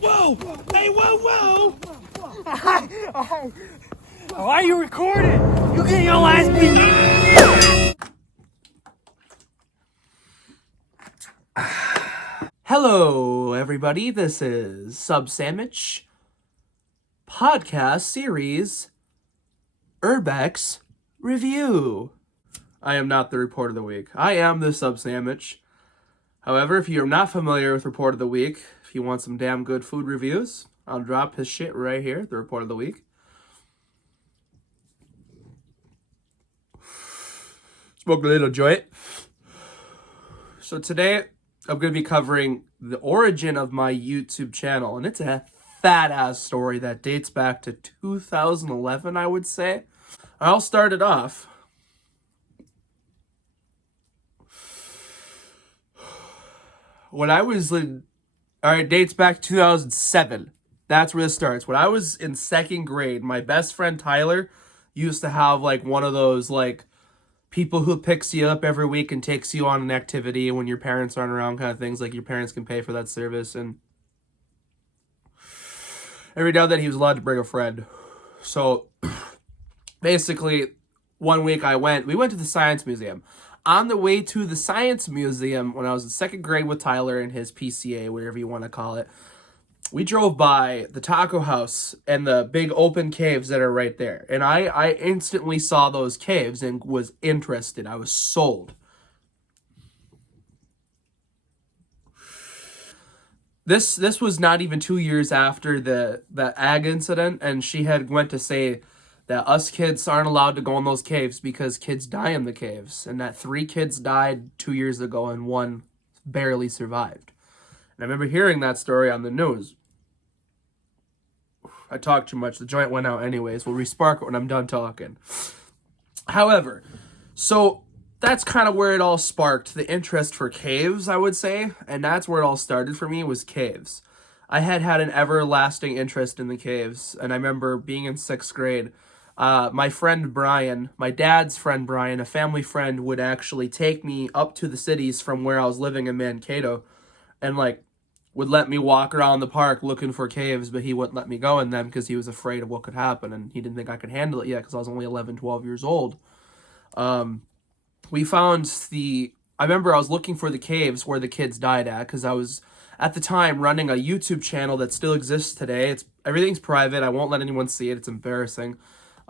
Whoa! Hey, whoa! Why are you recording? You get your ass beat. Hello, everybody. This is Sub-Sammich podcast series Urbex review. I am not the report of the week. I am the Sub-Sammich. However, if you're not familiar with report of the week, if you want some damn good food reviews, I'll drop his shit right here, the report of the week. Smoke a little joint. So today, I'm going to be covering the origin of my YouTube channel, and it's a fat-ass story that dates back to 2011, I would say. I'll start it off. When I was in... Alright, dates back to 2007. That's where this starts. When I was in second grade, my best friend Tyler used to have, like, one of those, like, people who picks you up every week and takes you on an activity when your parents aren't around kind of things. Like, your parents can pay for that service. And every now and then he was allowed to bring a friend. So, basically, one week we went to the Science Museum. On the way to the Science Museum, when I was in second grade with Tyler and his PCA, whatever you want to call it, we drove by the taco house and the big open caves that are right there. And I instantly saw those caves and was interested. I was sold. This was not even 2 years after the ag incident, and she had went to say that us kids aren't allowed to go in those caves because kids die in the caves, and that 3 kids died 2 years ago and 1 barely survived. And I remember hearing that story on the news. I talked too much. The joint went out anyways. We'll respark it when I'm done talking. However, so that's kind of where it all sparked, the interest for caves, I would say. And that's where it all started for me, was caves. I had an everlasting interest in the caves. And I remember being in 6th grade. My friend Brian, my dad's friend Brian, a family friend, would actually take me up to the cities from where I was living in Mankato. And, like, would let me walk around the park looking for caves, but he wouldn't let me go in them because he was afraid of what could happen, and he didn't think I could handle it yet because I was only 11, 12 years old. We found I remember I was looking for the caves where the kids died at, because I was, at the time, running a YouTube channel that still exists today. Everything's private. I won't let anyone see it. It's embarrassing.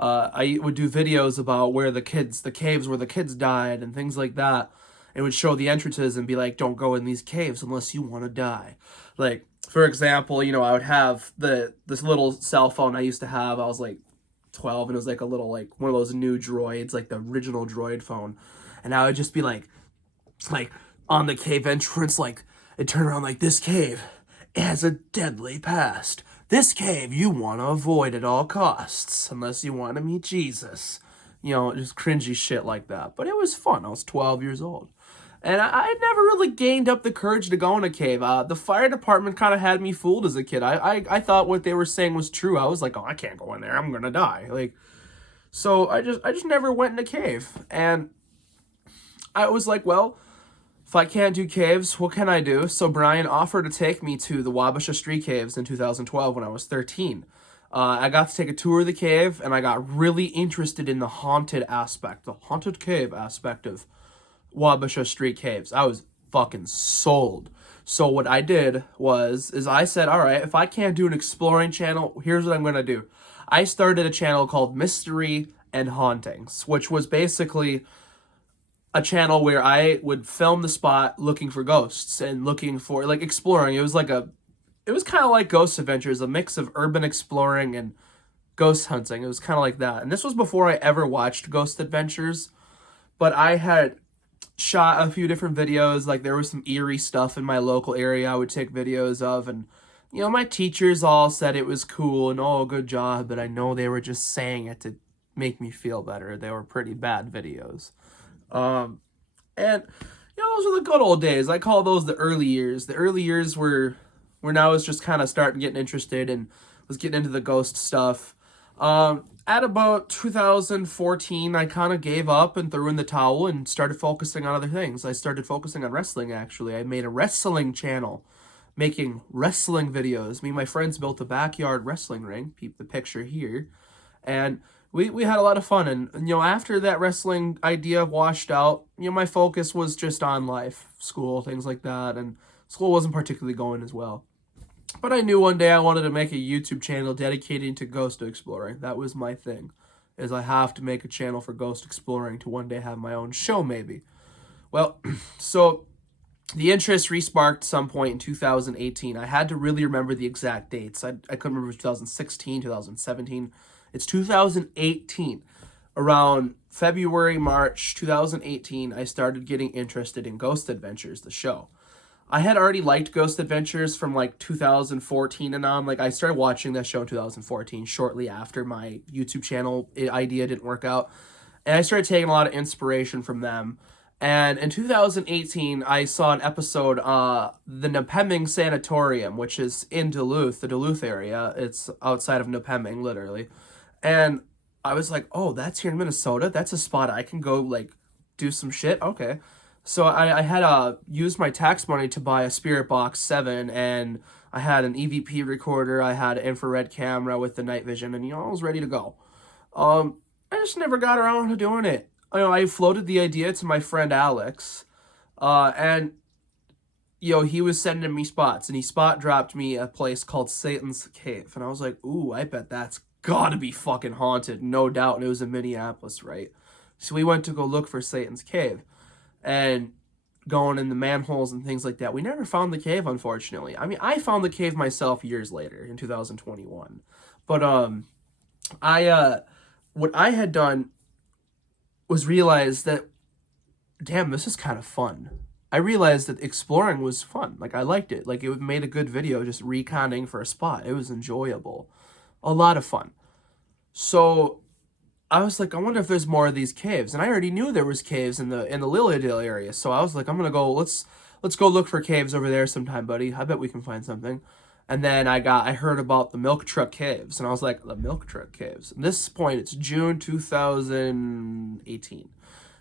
I would do videos about where the caves where the kids died and things like that. It would show the entrances and be like, don't go in these caves unless you want to die. Like, for example, you know, I would have this little cell phone I used to have. I was like 12, and it was like a little, like, one of those new droids, like the original droid phone. And I would just be like on the cave entrance, like, it'd turn around like, this cave has a deadly past. This cave you want to avoid at all costs unless you want to meet Jesus. You know, just cringy shit like that. But it was fun. I was 12 years old. And I had never really gained up the courage to go in a cave. The fire department kind of had me fooled as a kid. I thought what they were saying was true. I was like, oh, I can't go in there. I'm going to die. Like, so I just never went in a cave. And I was like, well, if I can't do caves, what can I do? So Brian offered to take me to the Wabasha Street Caves in 2012 when I was 13. I got to take a tour of the cave, and I got really interested in the haunted cave aspect of Wabasha Street Caves. I was fucking sold. So what I did is I said, all right, if I can't do an exploring channel, here's what I'm going to do. I started a channel called Mystery and Hauntings, which was basically a channel where I would film the spot looking for ghosts and looking for, like, exploring. It was kind of like Ghost Adventures, a mix of urban exploring and ghost hunting. It was kind of like that. And this was before I ever watched Ghost Adventures, but I had shot a few different videos. Like, there was some eerie stuff in my local area I would take videos of, and, you know, my teachers all said it was cool and, oh, good job, but I know they were just saying it to make me feel better. They were pretty bad videos. And, you know, those were the good old days. I call those the early years. The early years were when I was just kind of starting getting interested and was getting into the ghost stuff. At about 2014, I kind of gave up and threw in the towel and started focusing on other things. I started focusing on wrestling, actually. I made a wrestling channel making wrestling videos. Me and my friends built a backyard wrestling ring. Peep the picture here. And we had a lot of fun. And, you know, after that wrestling idea washed out, you know, my focus was just on life, school, things like that. And school wasn't particularly going as well. But I knew one day I wanted to make a YouTube channel dedicated to ghost exploring. That was my thing, is I have to make a channel for ghost exploring to one day have my own show, maybe. Well, so the interest resparked some point in 2018. I had to really remember the exact dates. I couldn't remember 2016, 2017. It's 2018. Around February, March 2018, I started getting interested in Ghost Adventures, the show. I had already liked Ghost Adventures from like 2014 and on. Like I started watching that show in 2014, shortly after my YouTube channel idea didn't work out. And I started taking a lot of inspiration from them. And in 2018, I saw an episode, the Nepeming Sanatorium, which is in Duluth, the Duluth area. It's outside of Nepeming, literally. And I was like, oh, that's here in Minnesota? That's a spot I can go, like, do some shit? Okay. So I had used my tax money to buy a Spirit Box 7, and I had an EVP recorder, I had an infrared camera with the night vision, and, you know, I was ready to go. I just never got around to doing it. You know, I floated the idea to my friend Alex, and, you know, he was sending me spots, and he spot dropped me a place called Satan's Cave, and I was like, ooh, I bet that's gotta be fucking haunted, no doubt, and it was in Minneapolis, right? So we went to go look for Satan's Cave, and going in the manholes and things like that. We never found the cave, unfortunately. I mean, I found the cave myself years later, in 2021, but, what I had done was realize that, damn, this is kind of fun. I realized that exploring was fun. Like, I liked it. Like, it made a good video just reconning for a spot. It was enjoyable. A lot of fun. So I was like, I wonder if there's more of these caves. And I already knew there was caves in the Lilydale area. So I was like, I'm going to go, let's go look for caves over there sometime, buddy. I bet we can find something. And then I heard about the Milk Truck Caves, and I was like, the Milk Truck Caves. At this point, it's June 2018.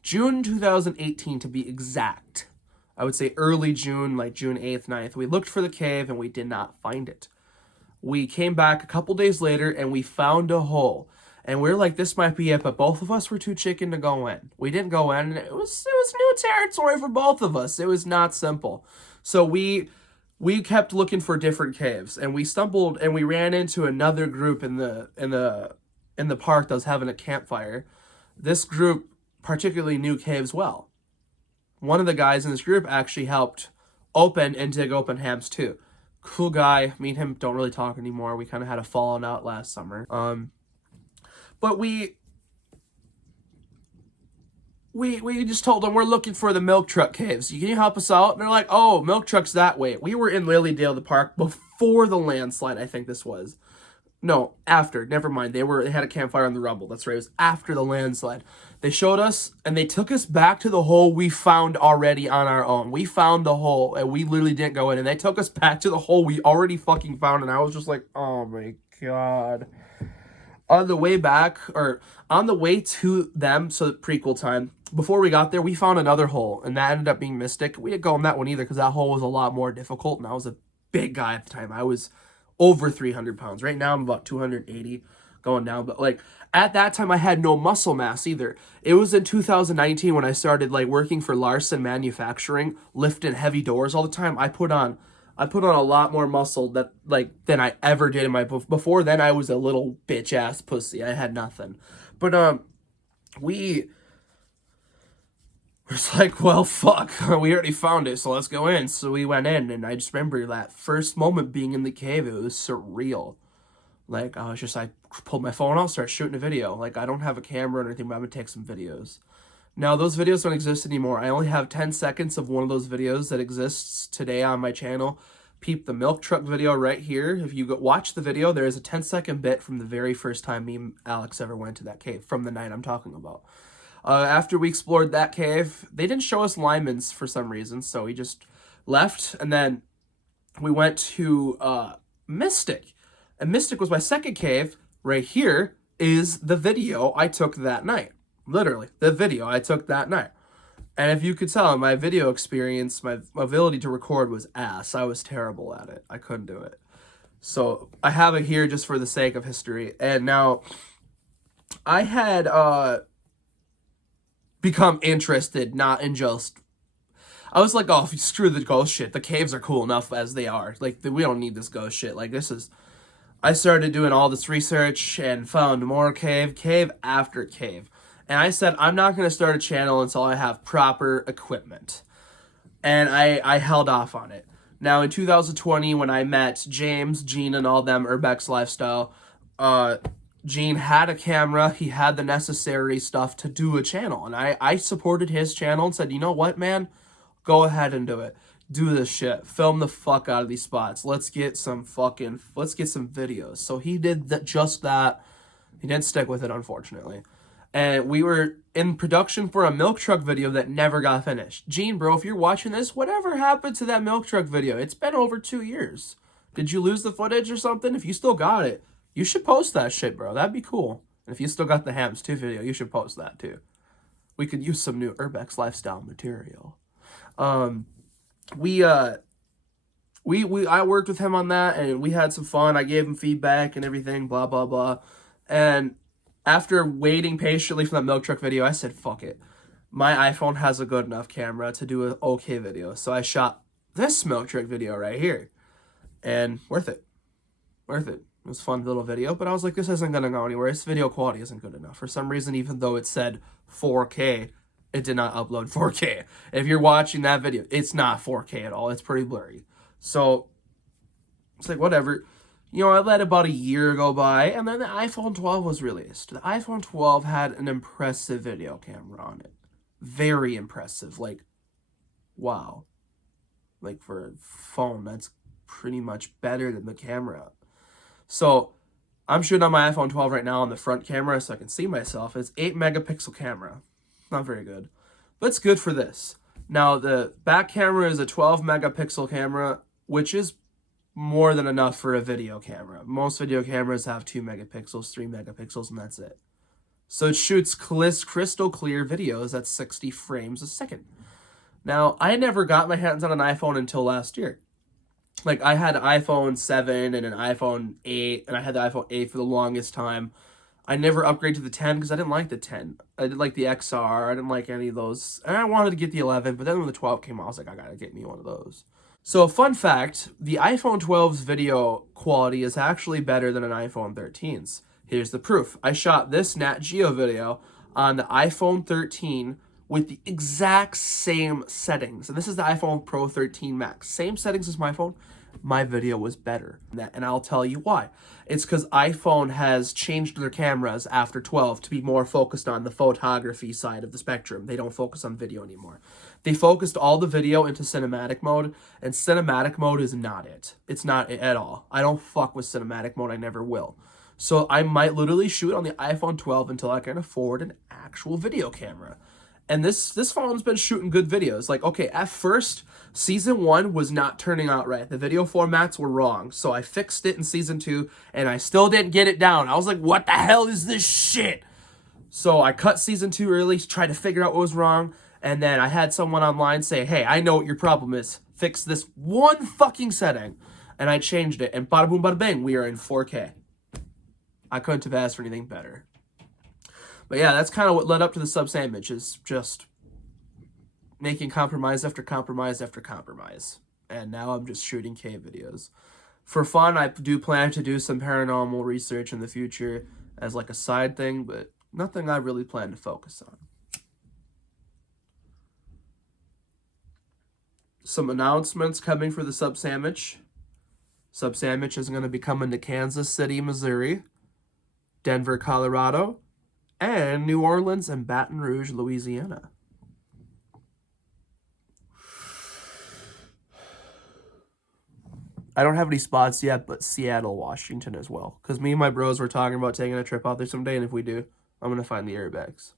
June 2018 to be exact. I would say early June, like June 8th, 9th. We looked for the cave, and we did not find it. We came back a couple days later, and we found a hole. And we are like, this might be it, but both of us were too chicken to go in. We didn't go in, and it was new territory for both of us. It was not simple. So we kept looking for different caves, and we stumbled and we ran into another group in the park that was having a campfire. This group particularly knew caves well. One of the guys in this group actually helped open and dig open hams too. Cool guy. Me and him don't really talk anymore. We kind of had a falling out last summer. But we just told them we're looking for the Milk Truck Caves. Can you help us out? And they're like, oh, Milk Truck's that way. We were in Lilydale, the park, before the landslide, I think this was. No, after. Never mind. They had a campfire on the rubble. That's right. It was after the landslide. They showed us, and they took us back to the hole we found already on our own. We found the hole, and we literally didn't go in. And they took us back to the hole we already fucking found, and I was just like, oh my god. On the way back, or on the way to them, so prequel time, before we got there, we found another hole, and that ended up being Mystic. We didn't go in that one either, because that hole was a lot more difficult, and I was a big guy at the time. I was over 300 pounds. Right now, I'm about 280, going down, but, like, at that time, I had no muscle mass either. It was in 2019 when I started, like, working for Larson Manufacturing, lifting heavy doors all the time. I put on a lot more muscle than I ever did in my before then. I was a little bitch ass pussy. I had nothing. But we was like, well, fuck, we already found it, so let's go in. So we went in, and I just remember that first moment being in the cave. It was surreal. Like, I pulled my phone out, started shooting a video. Like, I don't have a camera or anything, but I'm gonna take some videos. Now, those videos don't exist anymore. I only have 10 seconds of one of those videos that exists today on my channel. Peep the Milk Truck video right here. If you go watch the video, there is a 10-second bit from the very first time me and Alex ever went to that cave, from the night I'm talking about. After we explored that cave, they didn't show us Lyman's for some reason, so we just left, and then we went to Mystic. And Mystic was my second cave. Right here is the video I took that night. Literally, the video I took that night. And if you could tell, my video experience, my ability to record was ass. I was terrible at it. I couldn't do it. So I have it here just for the sake of history. And now I had become interested, not in just... I was like, oh, screw the ghost shit. The caves are cool enough as they are. Like, we don't need this ghost shit. Like, this is... I started doing all this research and found more cave after cave. And I said, I'm not going to start a channel until I have proper equipment. And I held off on it. Now, in 2020, when I met James, Gene, and all them, Urbex Lifestyle, Gene had a camera. He had the necessary stuff to do a channel. And I supported his channel and said, you know what, man? Go ahead and do it. Do this shit. Film the fuck out of these spots. Let's get some videos. So he did just that. He didn't stick with it, unfortunately. And we were in production for a milk truck video that never got finished. Gene, bro, if you're watching this, whatever happened to that milk truck video? It's been over 2 years. Did you lose the footage or something? If you still got it, you should post that shit, bro. That'd be cool. And if you still got the Hams 2 video, you should post that too. We could use some new Urbex Lifestyle material. I worked with him on that, and we had some fun. I gave him feedback and everything, blah, blah, blah. And after waiting patiently for that milk truck video, I said, fuck it. My iPhone has a good enough camera to do an okay video. So I shot this milk truck video right here. And worth it. Worth it. It was a fun little video, but I was like, this isn't going to go anywhere. This video quality isn't good enough. For some reason, even though it said 4K, it did not upload 4K. If you're watching that video, it's not 4K at all. It's pretty blurry. So it's like, whatever. You know, I let about a year go by, and then the iPhone 12 was released. The iPhone 12 had an impressive video camera on it. Very impressive. Like, wow. Like, for a phone, that's pretty much better than the camera. So, I'm shooting on my iPhone 12 right now on the front camera so I can see myself. It's 8 megapixel camera. Not very good. But it's good for this. Now, the back camera is a 12 megapixel camera, which is more than enough for a video camera. Most video cameras have 2 megapixels, 3 megapixels, and that's it. So it shoots crystal clear videos at 60 frames a second. Now, I never got my hands on an iPhone until last year. Like, I had an iPhone 7 and an iPhone 8, and I had the iPhone 8 for the longest time. I never upgraded to the 10 because I didn't like the 10. I didn't like the XR. I didn't like any of those. And I wanted to get the 11, but then when the 12 came out, I was like, I gotta get me one of those. So, fun fact, the iPhone 12's video quality is actually better than an iPhone 13's. Here's the proof. I shot this Nat Geo video on the iPhone 13 with the exact same settings. And this is the iPhone Pro 13 Max. Same settings as my phone. My video was better. And I'll tell you why. It's because iPhone has changed their cameras after 12 to be more focused on the photography side of the spectrum. They don't focus on video anymore. They focused all the video into cinematic mode, and cinematic mode is not it. It's not it at all. I don't fuck with cinematic mode. I never will. So I might literally shoot on the iPhone 12 until I can afford an actual video camera. And this phone's been shooting good videos. Like, okay, at first, Season 1 was not turning out right. The video formats were wrong. So I fixed it in Season 2, and I still didn't get it down. I was like, what the hell is this shit? So I cut Season 2 early, tried to figure out what was wrong, and then I had someone online say, hey, I know what your problem is. Fix this one fucking setting. And I changed it, and bada boom, bada bang, we are in 4K. I couldn't have asked for anything better. But yeah, that's kind of what led up to the Sub-Sammich, is just making compromise after compromise after compromise. And now I'm just shooting cave videos. For fun, I do plan to do some paranormal research in the future as like a side thing, but nothing I really plan to focus on. Some announcements coming for the Sub-Sammich. Sub-Sammich is going to be coming to Kansas City, Missouri, Denver, Colorado, and New Orleans and Baton Rouge, Louisiana. I don't have any spots yet, but Seattle, Washington as well. Because me and my bros were talking about taking a trip out there someday, and if we do, I'm going to find the Urbex.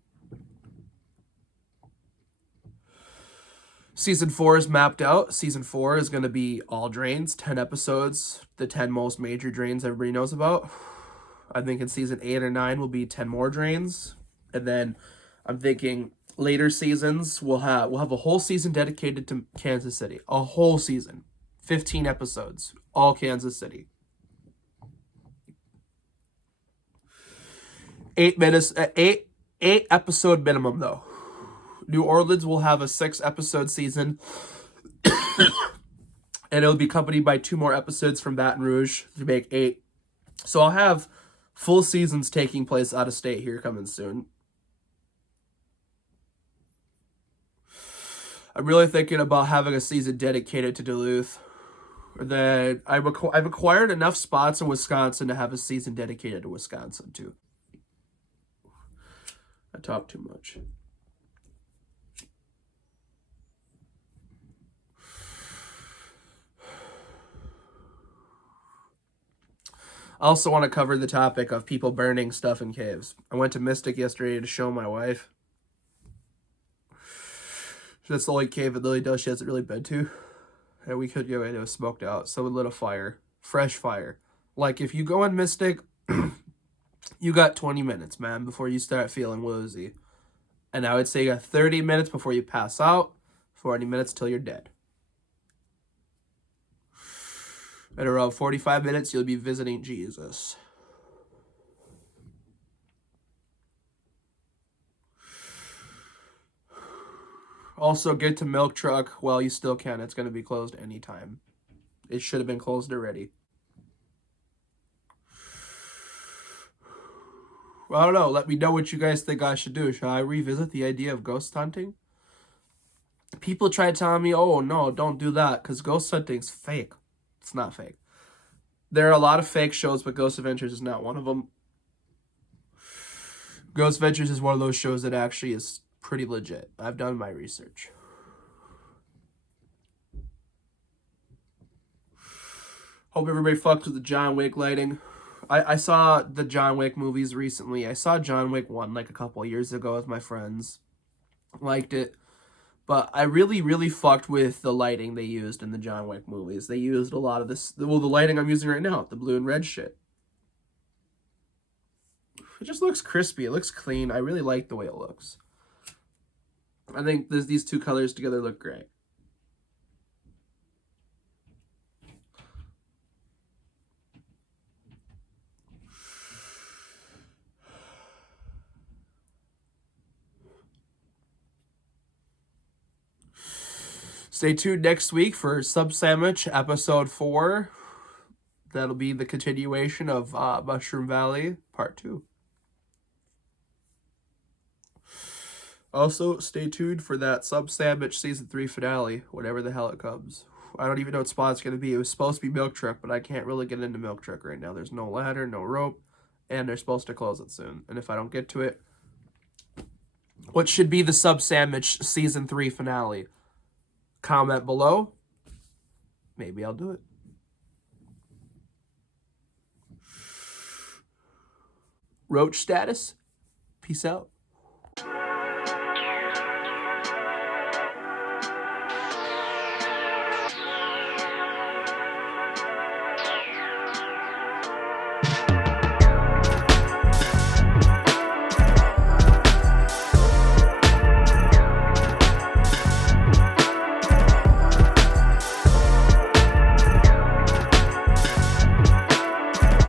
Season 4 is mapped out. Season 4 is going to be all drains, 10 episodes, the 10 most major drains everybody knows about. I think in Season 8 or 9 will be 10 more drains. And then I'm thinking later seasons, we'll have a whole season dedicated to Kansas City. A whole season. 15 episodes. All Kansas City. 8 minutes, 8 episode minimum though. New Orleans will have a 6 episode season, and it'll be accompanied by 2 more episodes from Baton Rouge to make 8. So I'll have full seasons taking place out of state here coming soon. I'm really thinking about having a season dedicated to Duluth. Then I've acquired enough spots in Wisconsin to have a season dedicated to Wisconsin too. I talk too much. I also want to cover the topic of people burning stuff in caves. I went to Mystic yesterday to show my wife. That's the only cave that Lily does she hasn't really been to. And we could go in, it was smoked out. Someone lit a fire. Fresh fire. Like, if you go in Mystic, you got 20 minutes, man, before you start feeling woozy. And I would say you got 30 minutes before you pass out, 40 minutes till you're dead. At around 45 minutes, you'll be visiting Jesus. Also, get to Milk Truck while you still can. It's going to be closed anytime. It should have been closed already. Well, I don't know. Let me know what you guys think I should do. Should I revisit the idea of ghost hunting? People try telling me, oh, no, don't do that, because ghost hunting's fake. It's not fake. There are a lot of fake shows, but Ghost Adventures is not one of them. Ghost Adventures is one of those shows that actually is pretty legit. I've done my research. Hope everybody fucked with the John Wick lighting. I saw the John Wick movies recently. I saw John Wick 1 like a couple years ago with my friends. Liked it. But I really fucked with the lighting they used in the John Wick movies. They used a lot of this, well, the lighting I'm using right now, the blue and red shit. It just looks crispy. It looks clean. I really like the way it looks. I think these 2 colors together look great. Stay tuned next week for Sub-Sammich episode 4. That'll be the continuation of Mushroom Valley part 2. Also, stay tuned for that Sub-Sammich season 3 finale, whatever the hell it comes. I don't even know what spot it's going to be. It was supposed to be Milk Truck, but I can't really get into Milk Truck right now. There's no ladder, no rope, and they're supposed to close it soon. And if I don't get to it, what should be the Sub-Sammich season 3 finale? Comment below. Maybe I'll do it. Roach status. Peace out.